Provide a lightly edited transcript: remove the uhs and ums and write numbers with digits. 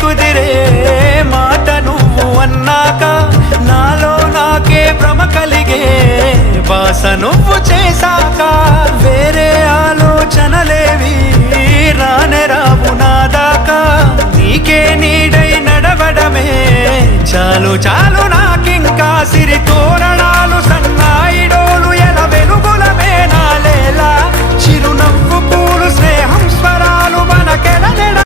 కుదిరే మాట నువ్వు అన్నాక నాలో నాకే భ్రమ కలిగే బాస నువ్వు చేశాక వేరే ఆలోచనలేవి రానే రావు నా